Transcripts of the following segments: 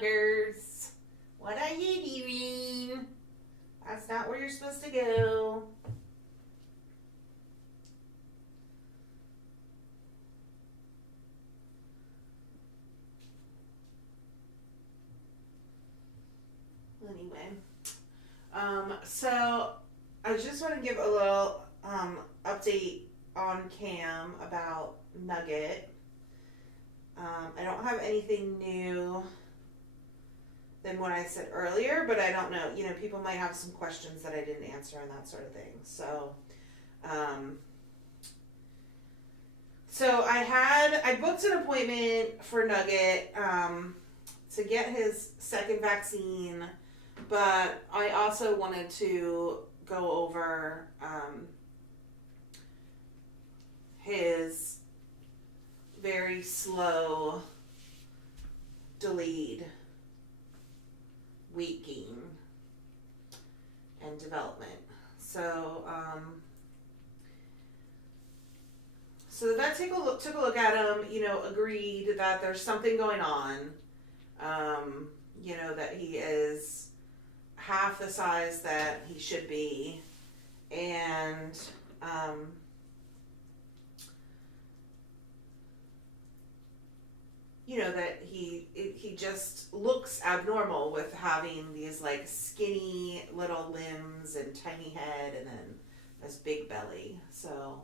Nuggers. What are you doing? That's not where you're supposed to go. Anyway, so I just want to give a little update on Cam about Nugget. I don't have anything new than what I said earlier, but I don't know. You know, people might have some questions that I didn't answer and that sort of thing. So, I booked an appointment for Nugget to get his second vaccine, but I also wanted to go over his very slow, delayed weight gain and development. So the vet took a look at him, you know, agreed that there's something going on, you know, that he is half the size that he should be, and you know, that he just looks abnormal with having these like skinny little limbs and tiny head and then this big belly. So,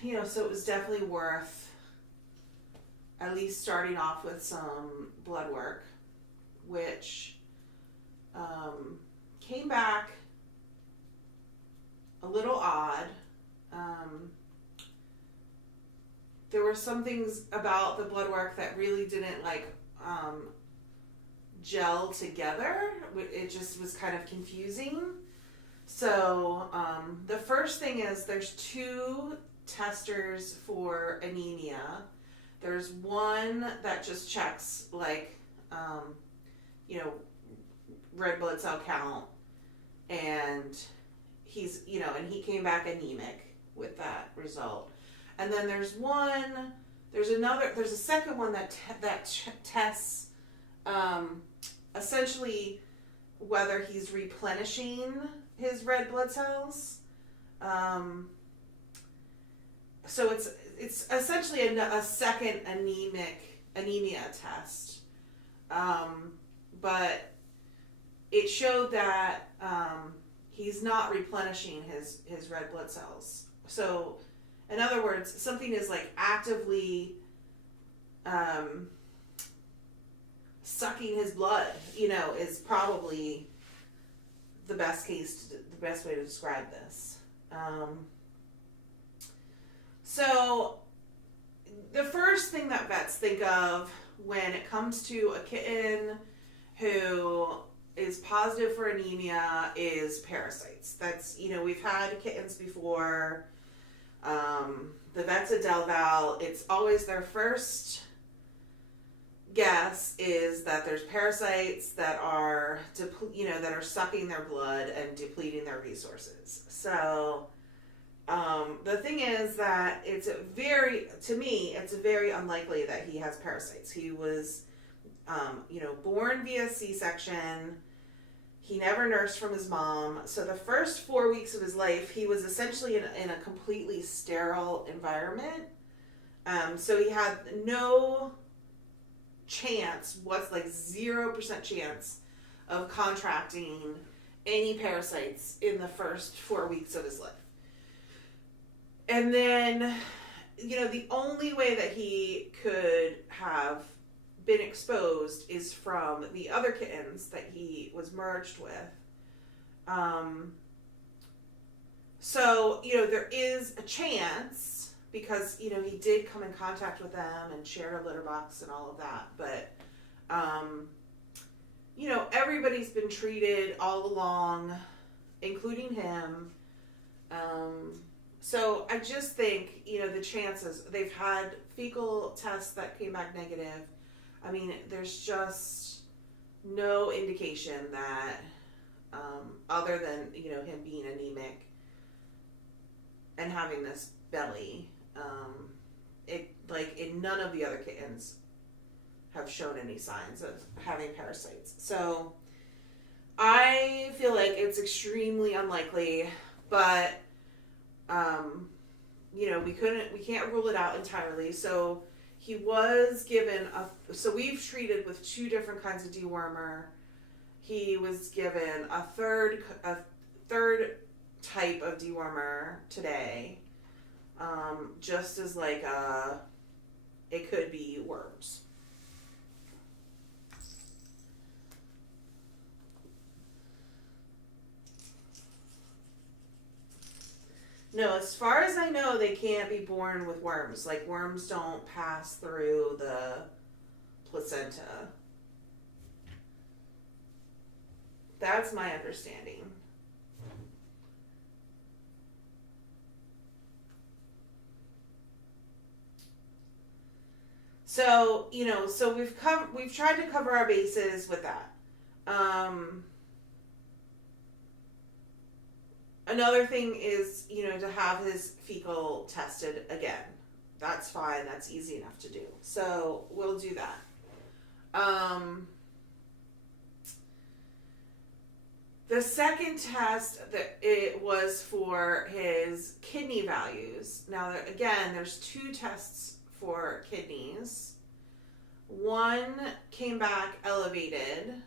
you know, so it was definitely worth at least starting off with some blood work, which came back a little odd. There were some things about the blood work that really didn't gel together. It just was kind of confusing. So the first thing is there's 2 testers for anemia. There's one that just checks you know, red blood cell count, and he's, you know, and he came back anemic with that result. And then there's a second one that tests essentially whether he's replenishing his red blood cells. So it's essentially a second anemia test. But it showed that he's not replenishing his red blood cells. So in other words, something is like actively sucking his blood, you know, is probably the best way to describe this. So the first thing that vets think of when it comes to a kitten who is positive for anemia is parasites. That's, you know, we've had kittens before. The vets at Del Val, it's always their first guess is that there's parasites that are, that are sucking their blood and depleting their resources. So, the thing is that it's very unlikely that he has parasites. He was, born via C-section. He never nursed from his mom. So the first 4 weeks of his life, he was essentially in a completely sterile environment. So he had no chance, 0% chance of contracting any parasites in the first 4 weeks of his life. And then, the only way that he could have been exposed is from the other kittens that he was merged with. So, there is a chance because, he did come in contact with them and shared a litter box and all of that. But, everybody's been treated all along, including him. So I just think, the chances, they've had fecal tests that came back negative. I mean, there's just no indication that, other than, him being anemic and having this belly, none of the other kittens have shown any signs of having parasites. So I feel like it's extremely unlikely, but you know, we can't rule it out entirely. So he was given so we've treated with 2 different kinds of dewormer. He was given a third type of dewormer today, just as like it could be worms. No, as far as I know, they can't be born with worms. Like, worms don't pass through the placenta. That's my understanding. So, you know, so we've tried to cover our bases with that. Another thing is, you know, to have his fecal tested again. That's fine. That's easy enough to do. So we'll do that. The second test, that it was for his kidney values. Now, again, there's 2 tests for kidneys. One came back elevated.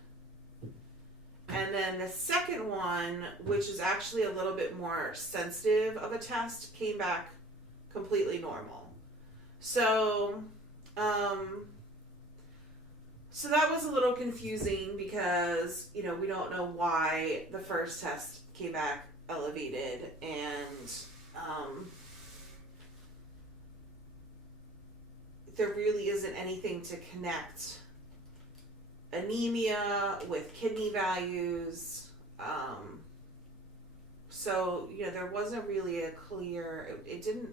And then the second one, which is actually a little bit more sensitive of a test, came back completely normal. So, so that was a little confusing because, you know, we don't know why the first test came back elevated, and there really isn't anything to connect anemia with kidney values. So, you know, there wasn't really a clear, it didn't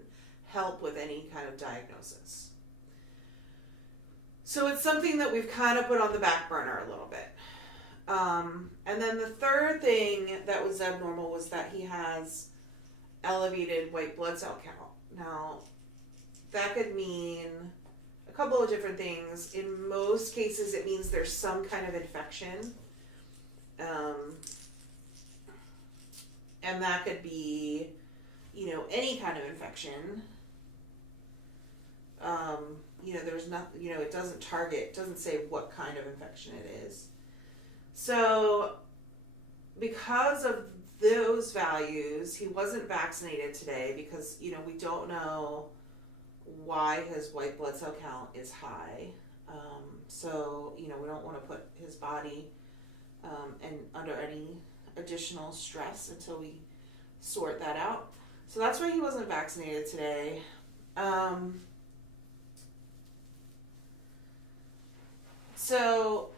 help with any kind of diagnosis. So it's something that we've kind of put on the back burner a little bit. And then the third thing that was abnormal was that he has elevated white blood cell count. Now, that could mean a couple of different things. In most cases, it means there's some kind of infection. And that could be, you know, any kind of infection. You know, there's not, you know, it doesn't say what kind of infection it is. So, because of those values, he wasn't vaccinated today because, you know, we don't know why his white blood cell count is high. So, you know, we don't want to put his body and under any additional stress until we sort that out. So that's why he wasn't vaccinated today. So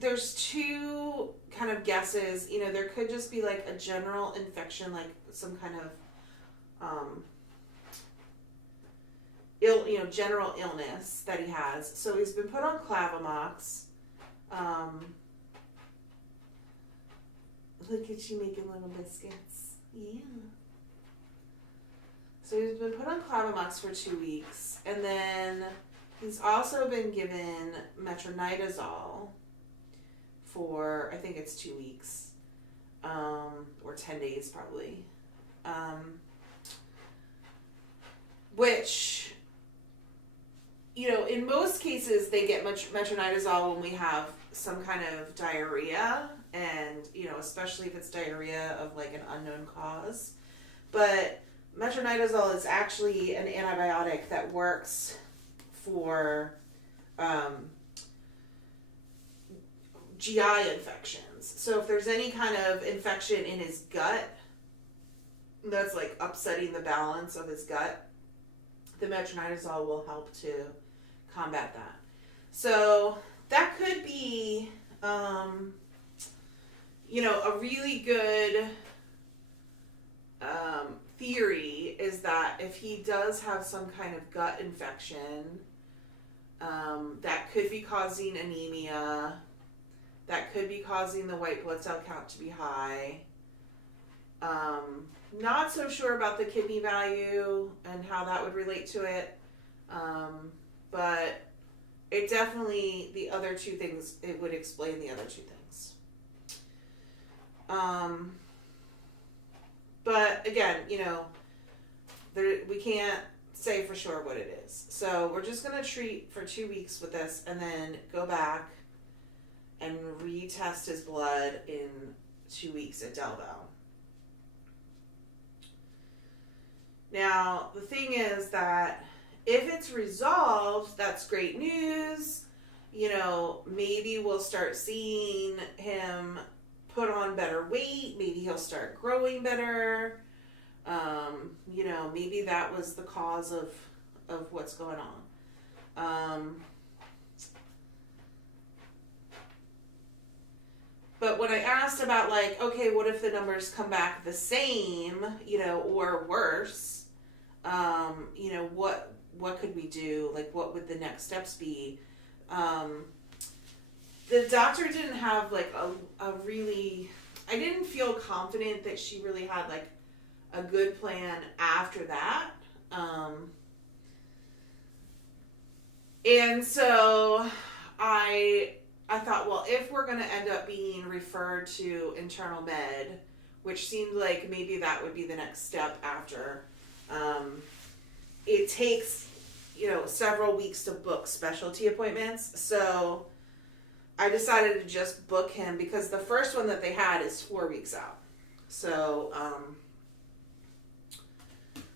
there's 2 kind of guesses. You know, there could just be like a general infection, like some kind of general illness that he has. So he's been put on Clavamox. Look at you making little biscuits. Yeah. So he's been put on Clavamox for 2 weeks. And then he's also been given metronidazole for, I think it's 2 weeks. Or 10 days probably. Which, you know, in most cases they get metronidazole when we have some kind of diarrhea, and, you know, especially if it's diarrhea of like an unknown cause. But metronidazole is actually an antibiotic that works for GI infections. So if there's any kind of infection in his gut that's like upsetting the balance of his gut, the metronidazole will help to combat that. So that could be, you know, a really good theory is that if he does have some kind of gut infection, that could be causing anemia, that could be causing the white blood cell count to be high. Not so sure about the kidney value and how that would relate to it. But it definitely, the other two things, it would explain the other two things. But again, we can't say for sure what it is. So we're just going to treat for 2 weeks with this and then go back and retest his blood in 2 weeks at Del Val. Now, the thing is that if it's resolved, that's great news. Maybe we'll start seeing him put on better weight. Maybe he'll start growing better. Maybe that was the cause of what's going on. But when I asked about okay, what if the numbers come back the same, or worse, what could we do? What would the next steps be? The doctor didn't have a really, I didn't feel confident that she really had a good plan after that. And so I thought, well, if we're going to end up being referred to internal med, which seemed like maybe that would be the next step after, it takes, several weeks to book specialty appointments. So I decided to just book him because the first one that they had is 4 weeks out. So,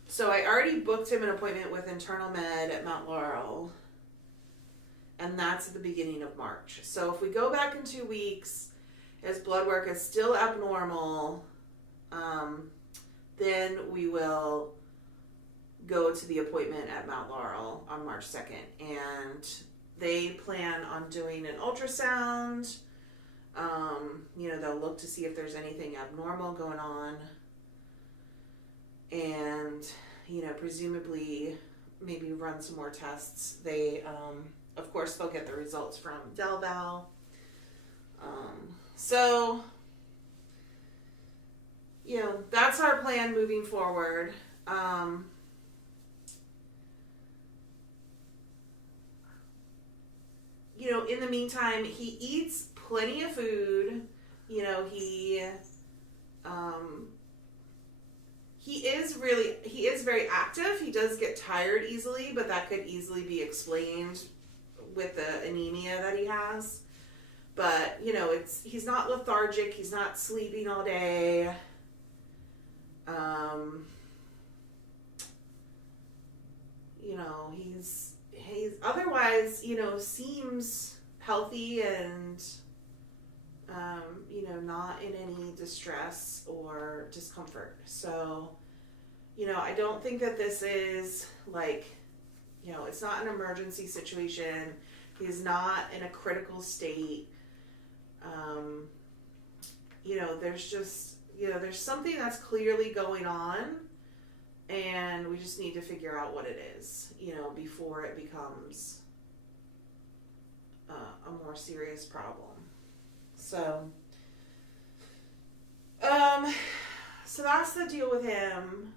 so I already booked him an appointment with internal med at Mount Laurel, and that's at the beginning of March. So if we go back in 2 weeks, his blood work is still abnormal, then we will go to the appointment at Mount Laurel on March 2nd. And they plan on doing an ultrasound. They'll look to see if there's anything abnormal going on. And, presumably maybe run some more tests. They, of course, they'll get the results from Del Val. So, that's our plan moving forward. In the meantime, he eats plenty of food. He is very active. He does get tired easily, but that could easily be explained with the anemia that he has. But, he's not lethargic. He's not sleeping all day. He's otherwise, seems healthy and, not in any distress or discomfort. So, I don't think that this is it's not an emergency situation. He's not in a critical state. There's just, there's something that's clearly going on, and we just need to figure out what it is, before it becomes a more serious problem. So, so that's the deal with him.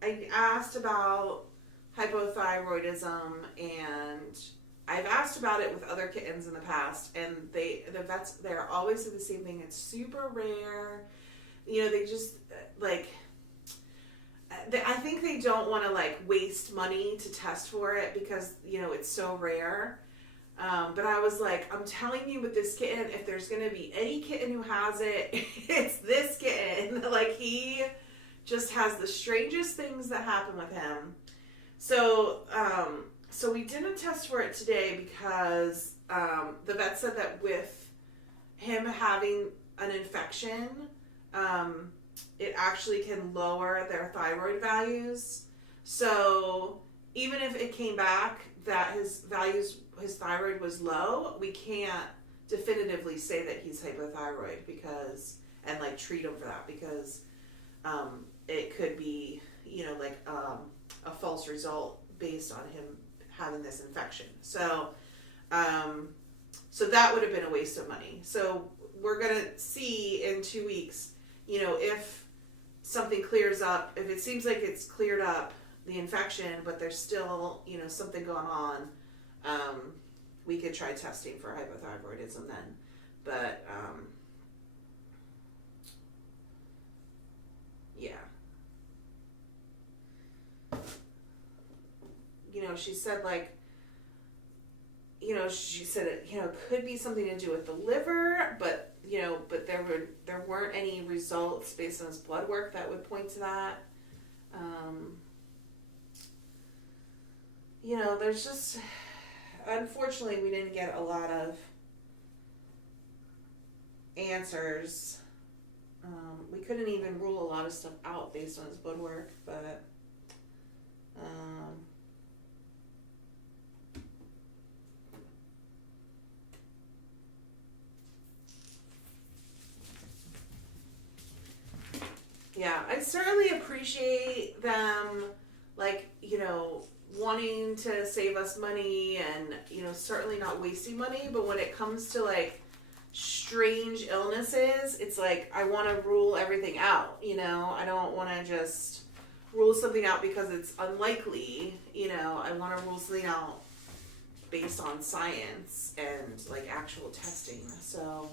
I asked about hypothyroidism, and I've asked about it with other kittens in the past, and the vets, they're always say the same thing. It's super rare. They just I think they don't want to waste money to test for it because, it's so rare. But I was I'm telling you with this kitten, if there's going to be any kitten who has it, it's this kitten. He just has the strangest things that happen with him. So, so we didn't test for it today because the vet said that with him having an infection, it actually can lower their thyroid values. So even if it came back that his thyroid was low, we can't definitively say that he's hypothyroid and treat him for that because it could be, a false result based on him having this infection. So, so that would have been a waste of money. So we're going to see in 2 weeks, you know, if something clears up, if it seems like it's cleared up the infection, but there's still, you know, something going on, we could try testing for hypothyroidism then. But, yeah. You know, she said, like, you know, she said it, you know, could be something to do with the liver, but, you know, but there weren't any results based on his blood work that would point to that. You know, there's just, unfortunately, we didn't get a lot of answers. We couldn't even rule a lot of stuff out based on his blood work, but, yeah, I certainly appreciate them, like, you know, wanting to save us money and, you know, certainly not wasting money. But when it comes to, like, strange illnesses, it's like, I want to rule everything out, you know? I don't want to just rule something out because it's unlikely, you know? I want to rule something out based on science and, like, actual testing. So,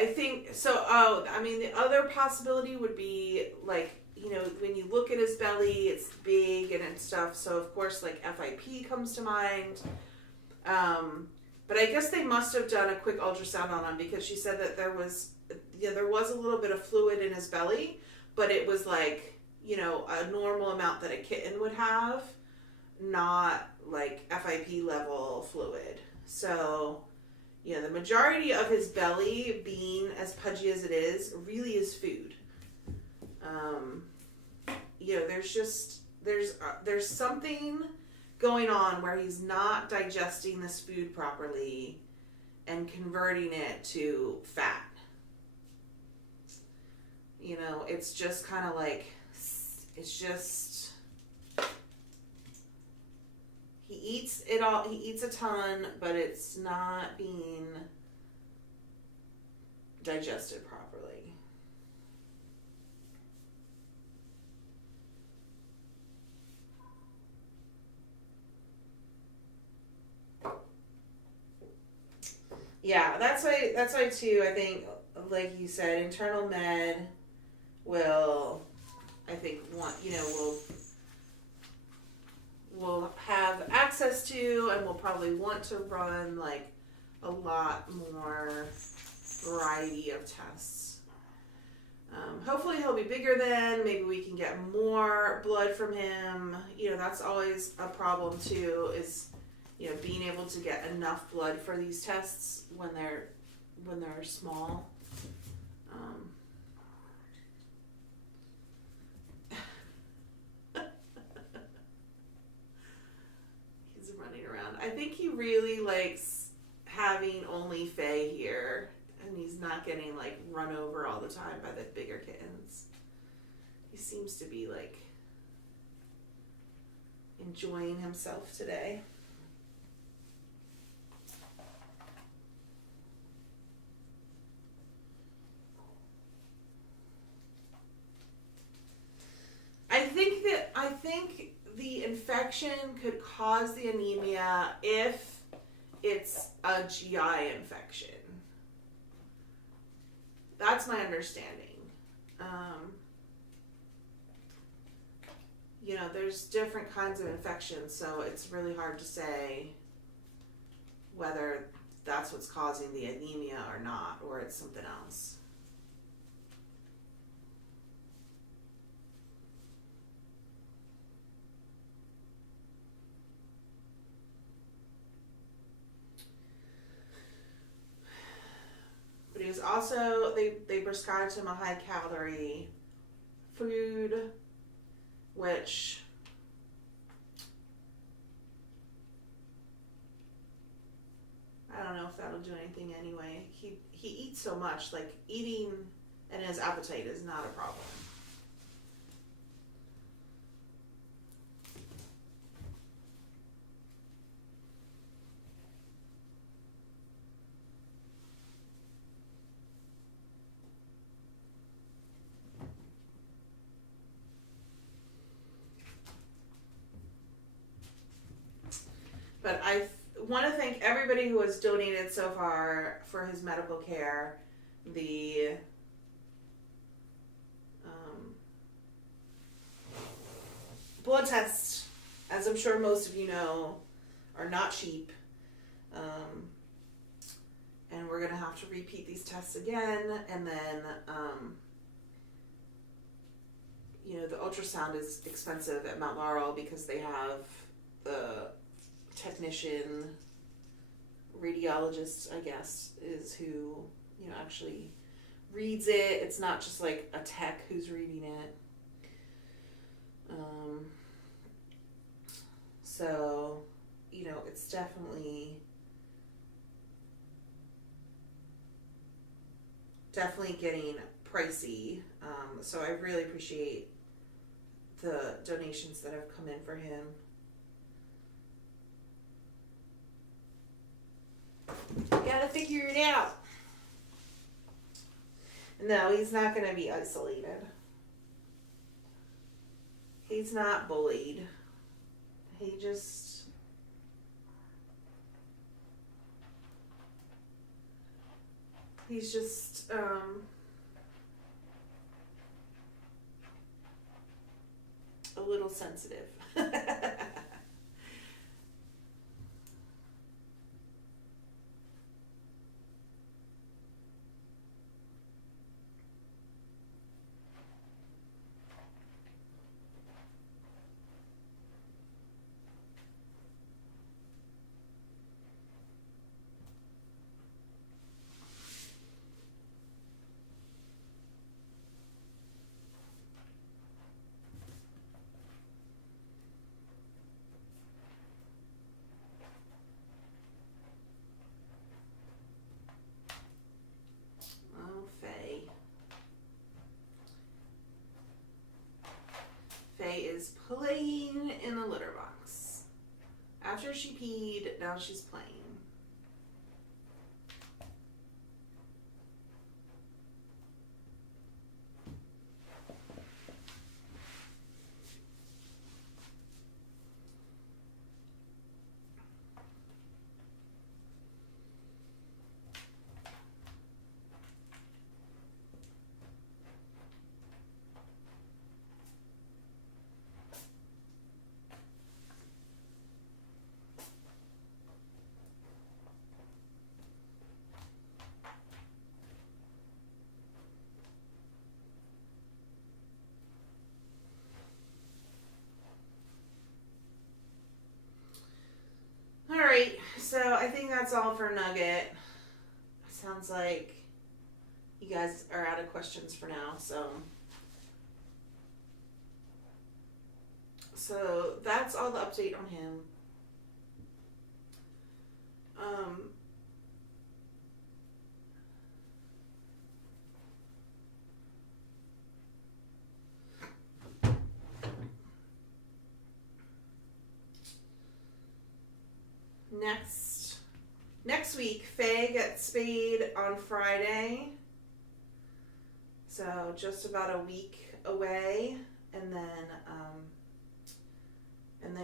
I think, so, I mean, the other possibility would be, like, you know, when you look at his belly, it's big and stuff, so, of course, like, FIP comes to mind. But I guess they must have done a quick ultrasound on him, because she said that there was a little bit of fluid in his belly, but it was, like, you know, a normal amount that a kitten would have, not, like, FIP level fluid. So, you know, the majority of his belly, being as pudgy as it is, really is food. You know, there's something going on where he's not digesting this food properly and converting it to fat. You know, it's just kind of like, it's just, he eats it all, he eats a ton, but it's not being digested properly. Yeah, that's why too, I think, like you said, internal med will, I think, we'll have access to, and we'll probably want to run, like, a lot more variety of tests. Hopefully he'll be bigger then. Maybe we can get more blood from him. You know, that's always a problem too, is, you know, being able to get enough blood for these tests when they're small. He's running around. I think he really likes having only Faye here, and he's not getting, like, run over all the time by the bigger kittens. He seems to be, like, enjoying himself today. I think the infection could cause the anemia if it's a GI infection. That's my understanding. You know, there's different kinds of infections, so it's really hard to say whether that's what's causing the anemia or not, or it's something else. But he was also, they prescribed him a high-calorie food, which I don't know if that'll do anything anyway. He eats so much, like, eating and his appetite is not a problem. But I want to thank everybody who has donated so far for his medical care. The blood tests, as I'm sure most of you know, are not cheap. And we're going to have to repeat these tests again. And then, the ultrasound is expensive at Mount Laurel because they have the technician, radiologist, I guess, is who, actually reads it. It's not just like a tech who's reading it. So, it's definitely getting pricey. So I really appreciate the donations that have come in for him. Gotta figure it out. No, he's not gonna be isolated. He's not bullied. He's just a little sensitive. Faye is playing in the litter box. After she peed, now she's playing. Alright, so I think that's all for Nugget. Sounds like you guys are out of questions for now, so that's all the update on him. Next week, Faye gets spayed on Friday. So just about a week away, and then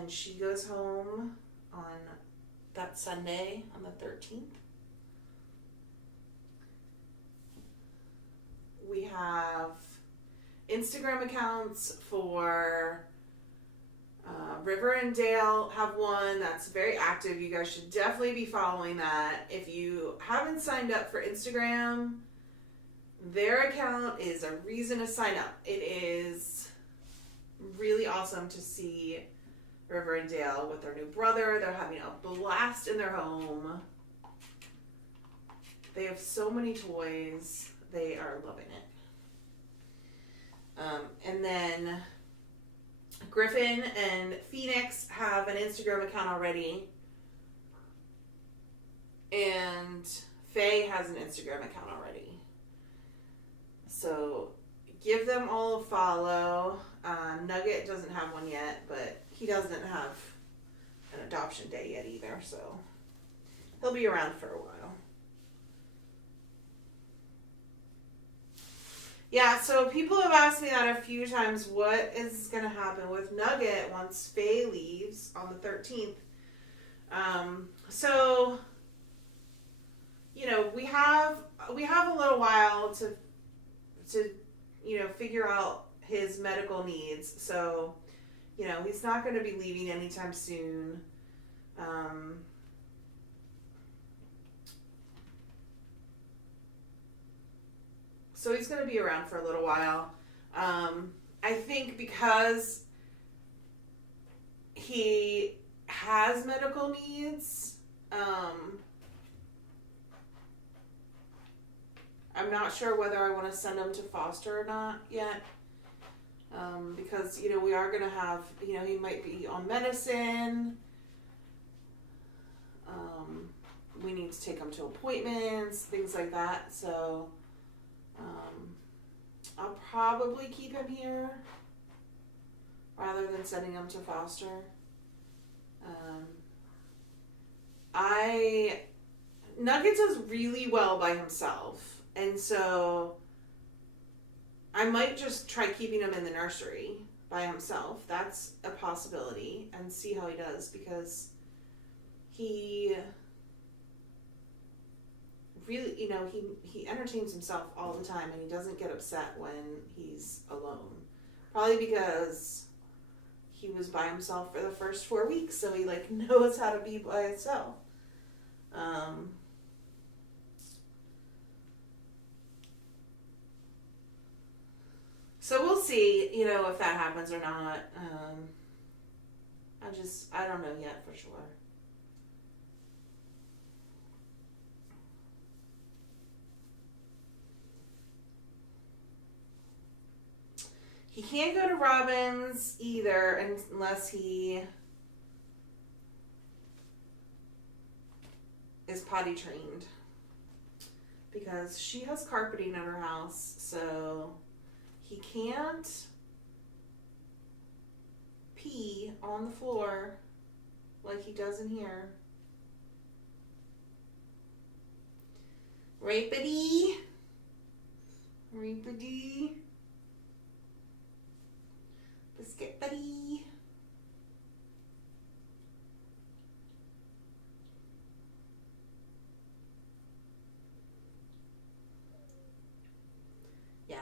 she goes home on that Sunday on the 13th. We have Instagram accounts for River and Dale have one that's very active. You guys should definitely be following that. If you haven't signed up for Instagram, their account is a reason to sign up. It is really awesome to see River and Dale with their new brother. They're having a blast in their home. They have so many toys. They are loving it. And then Griffin and Phoenix have an Instagram account already. And Faye has an Instagram account already. So give them all a follow. Nugget doesn't have one yet, but he doesn't have an adoption day yet either, so he'll be around for a while. Yeah, so people have asked me that a few times. What is going to happen with Nugget once Faye leaves on the 13th? So, you know, we have a little while to you know, figure out his medical needs. So, you know, he's not going to be leaving anytime soon. So he's going to be around for a little while. I think because he has medical needs, I'm not sure whether I want to send him to foster or not yet. Because, you know, we are going to have, you know, he might be on medicine. We need to take him to appointments, things like that. So, I'll probably keep him here rather than sending him to foster. Nugget does really well by himself, and so I might just try keeping him in the nursery by himself. That's a possibility, and see how he does, because he really, you know, he entertains himself all the time, and he doesn't get upset when he's alone. Probably because he was by himself for the first 4 weeks, so he like knows how to be by himself. So we'll see, you know, if that happens or not. I don't know yet for sure. He can't go to Robin's either unless he is potty trained, because she has carpeting at her house, so he can't pee on the floor like he does in here. Right, buddy? Right, buddy? Biscuit buddy. Yeah,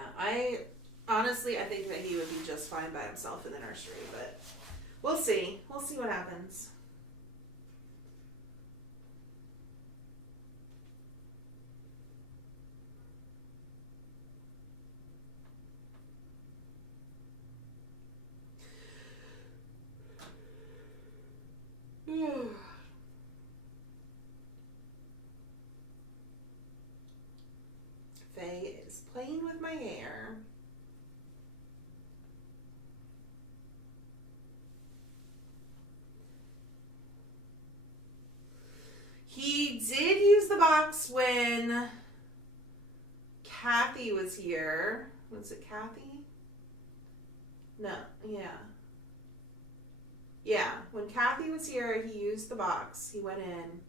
honestly, I think that he would be just fine by himself in the nursery, but we'll see. We'll see what happens. Faye is playing with my hair. He did use the box when Kathy was here. Was it Kathy? No, yeah. Yeah, when Kathy was here, he used the box. He went in.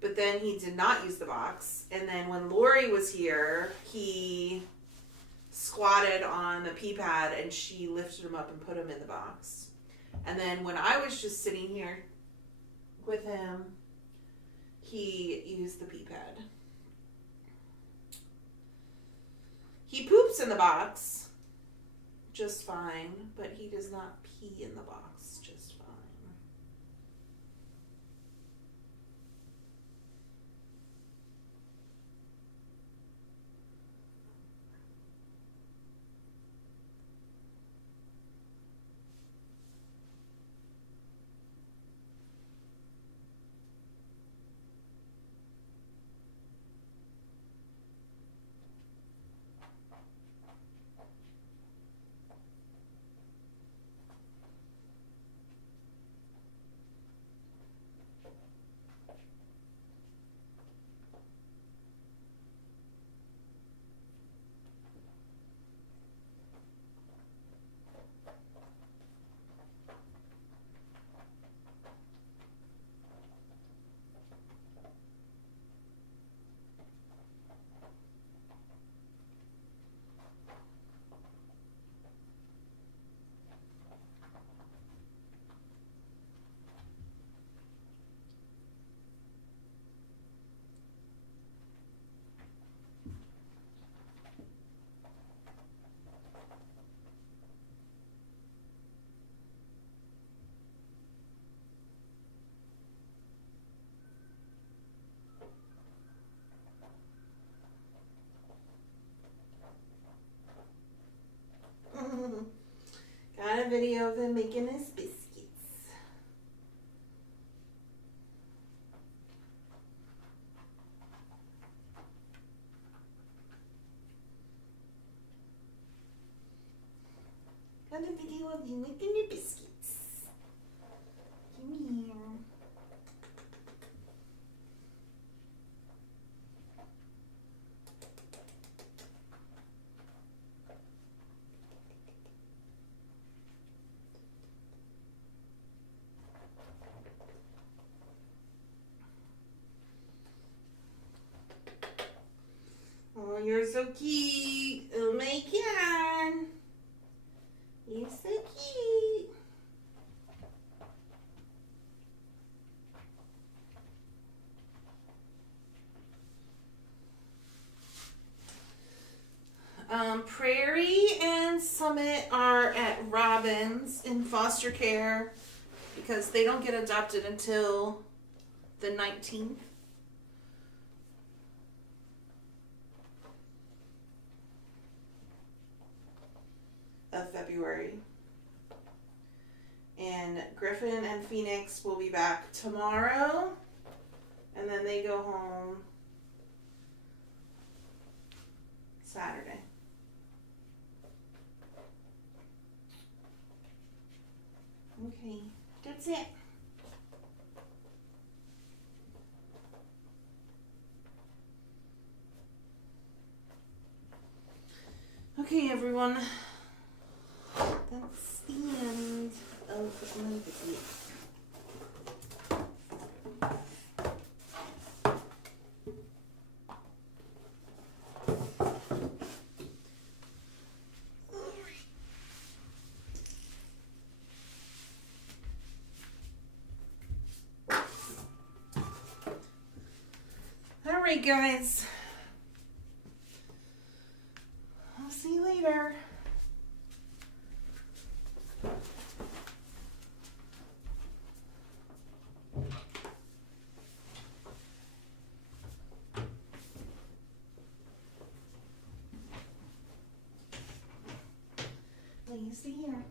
But then he did not use the box. And then when Lori was here, he squatted on the pee pad and she lifted him up and put him in the box. And then when I was just sitting here with him, he used the pee pad. He poops in the box just fine, but he does not pee in the box just fine. Griffin making his biscuits. Got a video of you making your biscuits. Come here. Oh, you're so cute. Oh my God. You're so cute. Prairie and Summit are at Robin's in foster care because they don't get adopted until the 19th. Of February. And Griffin and Phoenix will be back tomorrow, and then they go home Saturday. Okay, that's it. Okay, everyone. That's the end of my video. Alright, guys. I'll see you later. Please stay here.